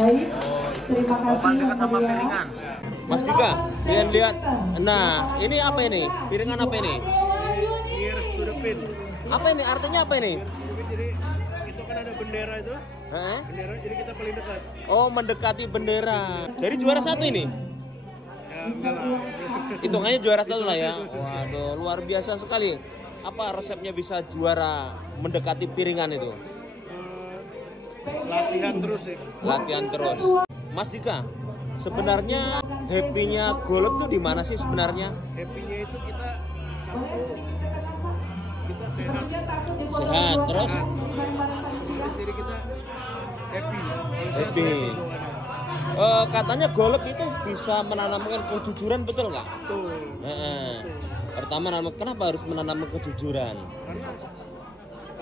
Baik, terima kasih dekat sama piringan. Mas Dika, lihat. Nah, ini apa ini? Piringan apa ini? Nearest to the pin. Apa ini? Artinya apa ini? Jadi itu kan ada bendera itu. Bendera, jadi kita paling dekat. Oh, mendekati bendera. Jadi juara satu ini? Ya, enggak lah. Hitungannya juara satu lah ya. Waduh, luar biasa sekali. Apa resepnya bisa juara mendekati piringan itu? Latihan terus sih. Latihan terus. Mas Dika, sebenarnya happy-nya golf tuh di mana sih sebenarnya? Happy-nya itu kita sehat. Sehat, terus? Jadi kita happy. Happy. Katanya golf itu bisa menanamkan kejujuran, betul nggak? Betul. Pertama, kenapa harus menanamkan kejujuran?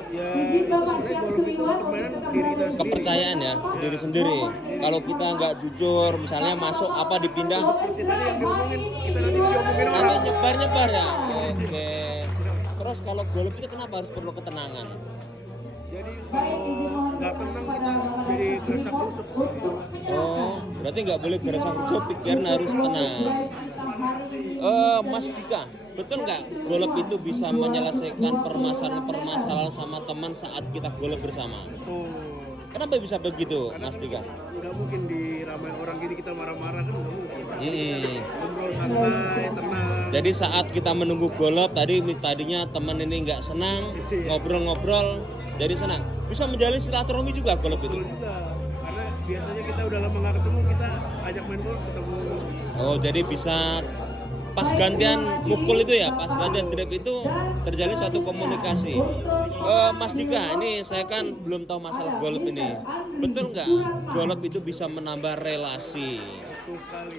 Ya, kepercayaan ya, diri sendiri. Kalau kita nggak jujur, misalnya masuk apa dipindah, nanti nyebar ya. Oke. Terus kalau golf itu kenapa harus perlu ketenangan? Jadi kalau nggak tenang kita jadi geresak rusuk. Oh, berarti nggak boleh geresak rusuk, pikiran harus tenang. Mas Dika, betul nggak golf itu bisa menyelesaikan permasalahan sama teman saat kita golf bersama? Betul. Kenapa bisa begitu, Mas Dika? Nggak mungkin diramai orang gini kita marah-marah kan nggak mungkin. Ngobrol santai, tenang. Jadi saat kita menunggu golf tadinya teman ini nggak senang, ngobrol-ngobrol jadi senang. Bisa menjalin silaturahmi juga golf itu. Betul juga. Karena biasanya kita udah lama nggak ketemu, kita ajak main golf ketemu. Oh, jadi bisa pas gantian mukul itu ya, pas gantian drip itu terjalin suatu komunikasi. Mas Dika, ini saya kan belum tahu masalah golf ini. Betul nggak golf itu bisa menambah relasi? Betul sekali.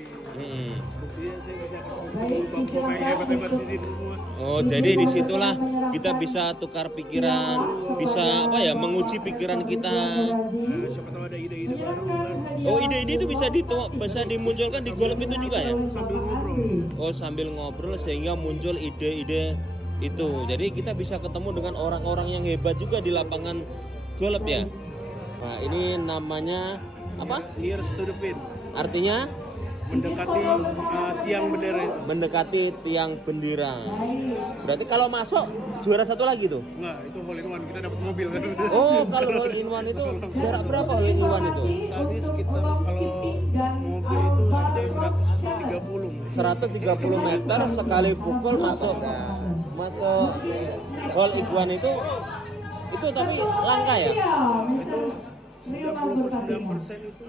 Baik, Pemain hebat-hebat di sini semua. Oh, jadi disitulah kita bisa tukar pikiran, bisa menguji pikiran kita. Siapa tahu ada ide-ide baru kan. Oh, ide-ide itu bisa dimunculkan di golf itu juga ya? Sambil ngobrol. Oh, sambil ngobrol sehingga muncul ide-ide itu. Jadi kita bisa ketemu dengan orang-orang yang hebat juga di lapangan golf ya. Nah, ini namanya apa? Nearest to the pin. Artinya Mendekati tiang bendera itu. mendekati tiang bendera. Berarti kalau masuk juara satu lagi tuh? Enggak, itu hole in one, kita dapat mobil kan. Oh, kalau hole in one itu jarak berapa hole in one itu? Tadi sekitar kalau mobil itu sekitar 130 meter sekali pukul masuk hole in one itu tapi langka ya? 99% itu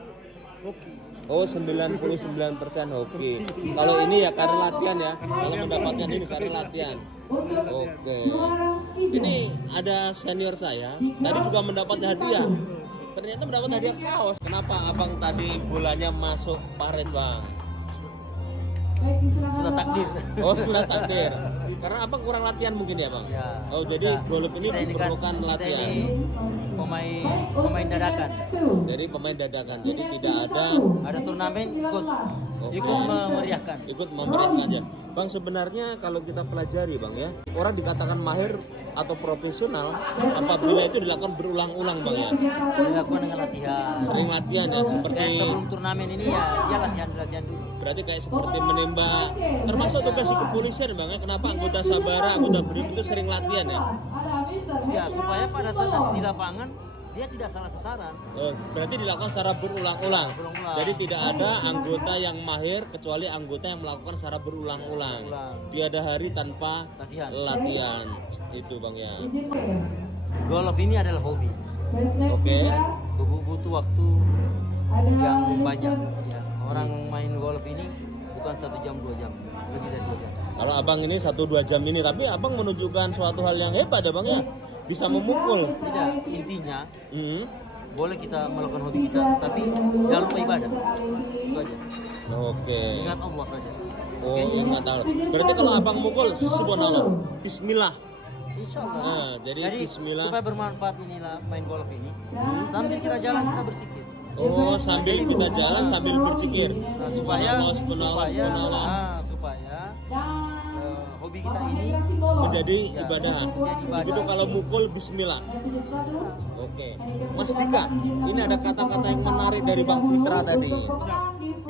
hoki. Oh, 99% hoki. Kalau ini ya karena latihan ya. Kalau mendapatkan ini karena latihan. Oke. Ini ada senior saya. Tadi juga mendapat hadiah. Ternyata mendapat hadiah kaos. Kenapa abang tadi bolanya masuk paret, Bang? Sudah takdir. Oh, sudah takdir. Karena abang kurang latihan mungkin ya, Bang? Ya. Oh, jadi golf ini diperlukan latihan. Pemain dadakan. Jadi pemain dadakan. Jadi tidak ada turnamen ikut memeriahkan. Ikut memeriahkan aja. Bang, sebenarnya kalau kita pelajari, Bang ya, orang dikatakan mahir atau profesional apabila itu dilakukan berulang-ulang, Bang ya. Dilakukan dengan latihan. Sering latihan ya, seperti sebelum turnamen ini ya dia latihan dulu. Berarti kayak seperti menembak, termasuk tugas di kepolisian, Bang ya. Kenapa anggota Sabara, anggota BRIM itu sering latihan ya? Ya, supaya pada saat nanti di lapangan dia tidak salah sasaran. Berarti dilakukan secara berulang-ulang. Jadi tidak ada anggota yang mahir kecuali anggota yang melakukan secara berulang-ulang. Tiada hari tanpa latihan. Itu, Bang ya. Golf ini adalah hobi. Oke. Butuh waktu yang banyak. Ya, orang main golf ini bukan 1 jam 2 jam, lebih dari 2 jam. Kalau abang ini 1-2 jam ini, tapi abang menunjukkan suatu hal yang hebat ya, Bang ya. Bisa memukul. Tidak, intinya boleh kita melakukan hobi kita, tapi jangan lupa ibadah. Itu aja. Oke. Ingat Allah saja. Oh, ingat Allah. Berarti kalau abang mukul, subhanallah, bismillah. Insya Allah. Nah, jadi bismillah. Supaya bermanfaat inilah main golf ini. Sambil kita jalan kita berzikir. Oh, sambil kita jalan sambil berzikir. Supaya subhanallah. hobi hobi kita ini menjadi ya, ibadah. menjadi ibadah. Begitu kalau mukul bismillah. Oke. Mas Dika, ini ada kata-kata yang menarik dari Bang Fitra tadi.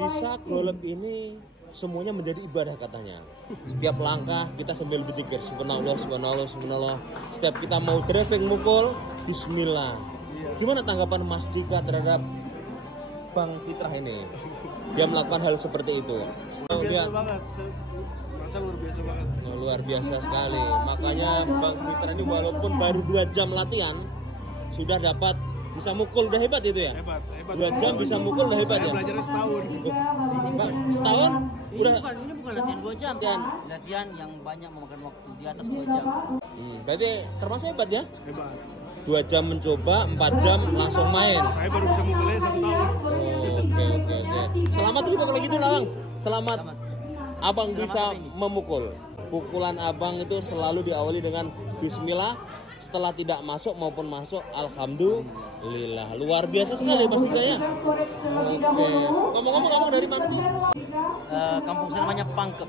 Bisa golf ini semuanya menjadi ibadah katanya. Setiap langkah kita sambil berzikir subhanallah, subhanallah, subhanallah. Setiap kita mau driving mukul bismillah. Gimana tanggapan Mas Dika terhadap Bang Fitra ini? Dia melakukan hal seperti itu. Biasa banget. Merasa luar biasa banget. Oh, luar biasa sekali. Makanya Bang Fitra ini walaupun baru 2 jam latihan sudah dapat bisa mukul, udah hebat itu ya? Hebat. 2 jam bisa mukul udah hebat Saya ya? belajarnya setahun. Bang, setahun udah Ini bukan latihan 2 jam. Latihan yang banyak memakan waktu di atas 2 jam. berarti termasuk hebat ya? Hebat. 2 jam mencoba, 4 jam langsung main. Saya baru bisa mukulnya 1 tahun. Oh, oke. Selamat juga kalau gitu lah Bang. Selamat Abang bisa memukul. Pukulan Abang itu selalu diawali dengan bismillah. Setelah tidak masuk maupun masuk, alhamdulillah. Luar biasa sekali Mas Dika ya. Oke. Ngomong-ngomong kamu dari mana sih? Kampung saya namanya Pangkep.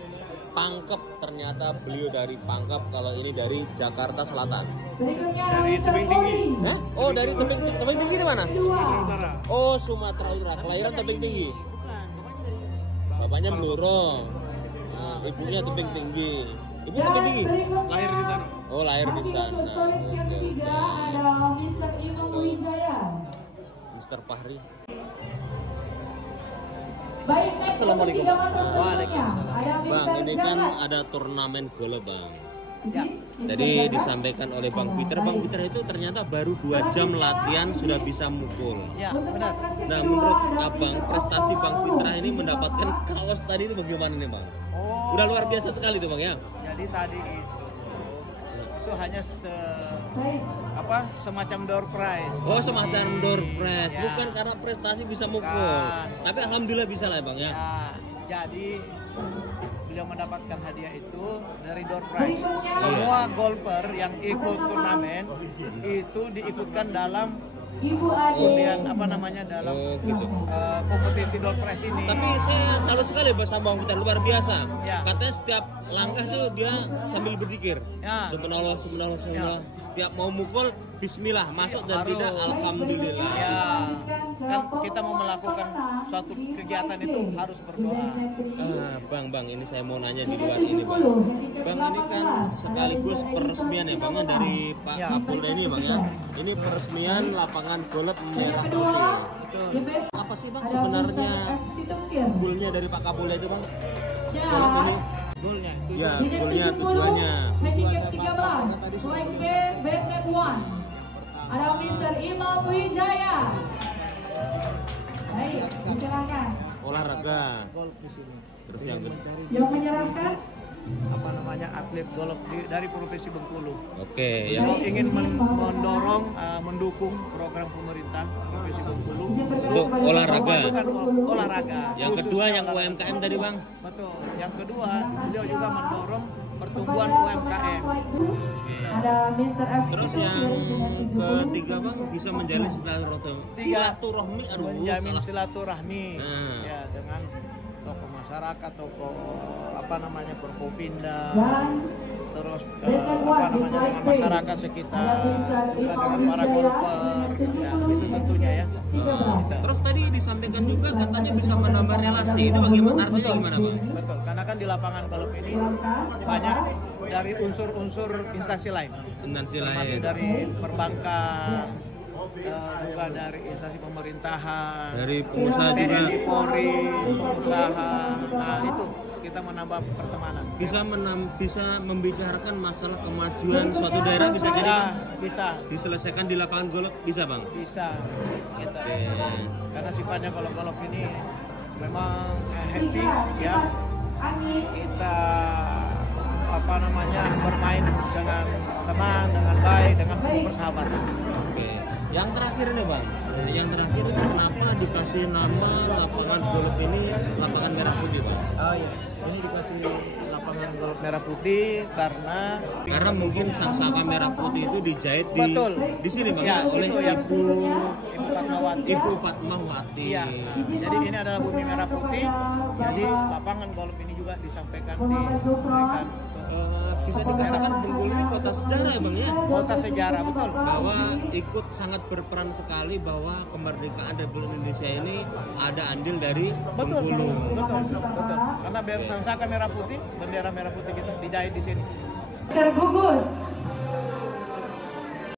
Pangkep, ternyata beliau dari Pangkep. Kalau ini dari Jakarta Selatan. Dari Tebing Tinggi. Hah? Oh, dari Tebing Tinggi. Tebing Tinggi di mana? Sumatera Utara. Oh, Sumatera Utara. Kelahiran Tebing Tinggi. Bapaknya Bluro. Ibunya Tebing Tinggi. Ibu Tebing Tinggi. Lahir di sana. Oh, lahir di Masih sana. untuk storage yang ketiga ada Mr. Imam Wijaya. Mr. Fahri. Baik, next untuk Assalamualaikum. 3 matras berikutnya ada Bang, Mr. ini kan Jagat. ada turnamen golf, Bang. Ya. Jadi disampaikan oleh Bang Peter itu ternyata baru 2 jam latihan sudah bisa mukul. Ya, Untuk benar. matras yang Nah, kedua menurut ada Abang, Mr. prestasi Bang Abdul. Fitra ini mendapatkan kaos tadi itu bagaimana nih, Bang? Oh, Udah luar biasa sekali tuh, Bang ya. jadi tadi itu hanya Baik. semacam door prize. Oh, semacam door prize, Ya. bukan karena prestasi bisa mukul. Bukan. Tapi alhamdulillah bisa lah, Bang ya. Ya, jadi beliau mendapatkan hadiah itu dari door prize. Berikutnya. Semua golfer yang ikut turnamen itu diikutkan dalam Ibu Ade. kemudian dalam Oh, gitu. kompetisi door prize ini. Tapi saya salut sekali bersama Bang Peter, luar biasa. Ya. Katanya setiap langkah tuh dia sambil berzikir. Ya. Subhanallah, subhanallah, subhanallah. Setiap mau mukul bismillah, masuk dan Harus. tidak alhamdulillah. Ya, kan kita mau melakukan suatu kegiatan itu harus berdoa. Bang, ini saya mau nanya di luar ini, Bang. Bang, ini kan sekaligus peresmian ya, Bang, dari Pak Ya. Kapolda ini, Bang ya. Ini peresmian lapangan golf merah putih. Apa sih, Bang, sebenarnya goalnya dari Pak Kapolda itu, Bang? Golf ini? Golnya itu Ya, Unit goalnya, 70, tujuannya. handicap 13, flag B, basenet 1. Ada Mr. Imam Wijaya. Baik, silakan. Olahraga. golf di sini. Terus yang kedua. mencari Yang menyerahkan atlet golf dari Provinsi Bengkulu. Oke, Yang yang ingin mendorong, mendukung program pemerintah Provinsi Bengkulu untuk olahraga. memajukan olahraga. Yang kedua khususnya yang olahraga. UMKM tadi, Bang. Betul. Yang kedua, beliau juga mendorong pertumbuhan UMKM. ada Mr. F. Terus yang ketiga, Bang, bisa menjalin silaturahmi. Aduh, Menjamin salah. silaturahmi Nah. ya dengan tokoh masyarakat, tokoh Forkopimda, Dan terus Basenet 1 di dengan flag B. masyarakat sekitar, Ada Mr. juga Imam dengan para Wijaya, golfer, unit ya, 70, itu tentunya ya. 13. Terus tadi disampaikan juga katanya bisa menambah relasi. Itu bagaimana? Artinya gimana, Bang? Betul, karena kan di lapangan golf ini Silakan. banyak dari unsur-unsur instansi lain, Instansi termasuk lain. dari perbankan, juga dari instansi pemerintahan, Dari pengusaha juga TNI, Polri, pengusaha. Nah itu kita menambah pertemanan. bisa membicarakan masalah kemajuan suatu daerah, bisa jadi Ya, Bang? bisa, Diselesaikan di lapangan golf, bisa, Bang? bisa. Kita, Oke. karena sifatnya golf ini memang happy, 3, ya. Mas Anggi. Kita bermain dengan tenang, dengan baik, dengan penuh persahabatan. Oke. Yang terakhir nih, Bang. Yang terakhir kenapa dikasih nama lapangan golf ini lapangan merah putih, Bang? Oh iya, ini dikasih lapangan golf merah putih karena mungkin sang-saka merah putih itu dijahit Betul. di sini, Bang, Ya, oleh itu yang Ibu Fatmawati. Ibu Fatmawati. Iya. Jadi ini adalah bumi merah putih. Jadi lapangan golf ini juga disampaikan diberikan untuk bisa dikatakan Bengkulu ini kota sejarah ya Bang ya? Kota sejarah, betul. Bahwa ikut sangat berperan sekali bahwa kemerdekaan Republik Indonesia ini ada andil dari Betul, Bengkulu. betul. Karena Saka merah putih, bendera merah putih kita dijahit di sini. Tergugus.